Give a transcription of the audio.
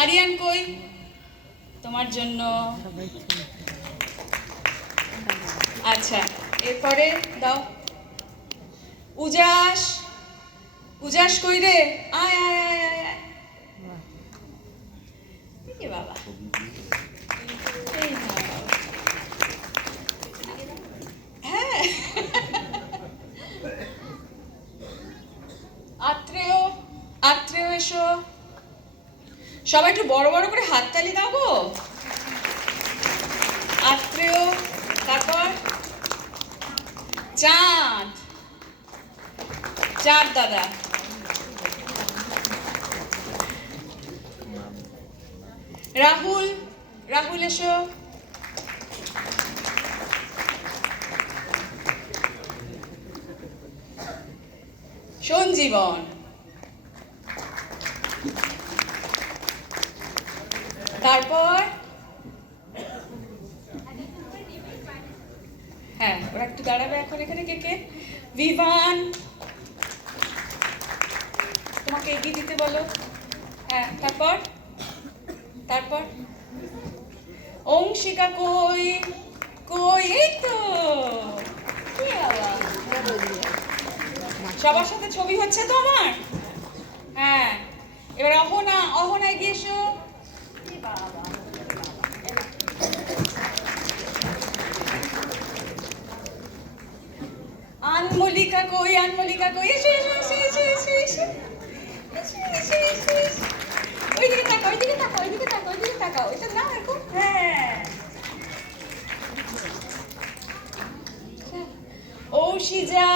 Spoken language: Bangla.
আরিয়ান কই? তোমার জন্য। আচ্ছা, এরপরে দাও। উজাস, উজাস কই রে? আয় আয় আয় আয় আয়। এই বাবা, এই নাও। হ্যাঁ, আত্রেয়, আত্রেয় এসো। সবাই একটু বড় বড় করে হাততালি দাও গো। আত্রেয়, তারপর চাঁদ, চাঁদ দাদা। রাহুল, রাহুল এসো। সঞ্জীবন, তারপর হ্যাঁ, ওরা একটু দাঁড়াবে এখন এখানে। কে কে? বিভান, তোমাকে এগিয়ে দিতে বলো। হ্যাঁ, তারপর তারপর অংশিকা কই? কই? এই তো। কি বাবা, সবার সাথে ছবি হচ্ছে তো আমার। হ্যাঁ, এবার অহনা, অহনা এগিয়ে এসো। কি বাবা, আনমলিকা কই? আনমলিকা কই? এসো এসো এসো এসো এসো এসো এসো এসো এসো এসো। ওইদিকে তাকাও, ওইদিকে তাকাও, ওইদিকে তাকাও, ওইদিকে তাকাও। ওইটা না এখন। হ্যাঁ, ঔষিজা,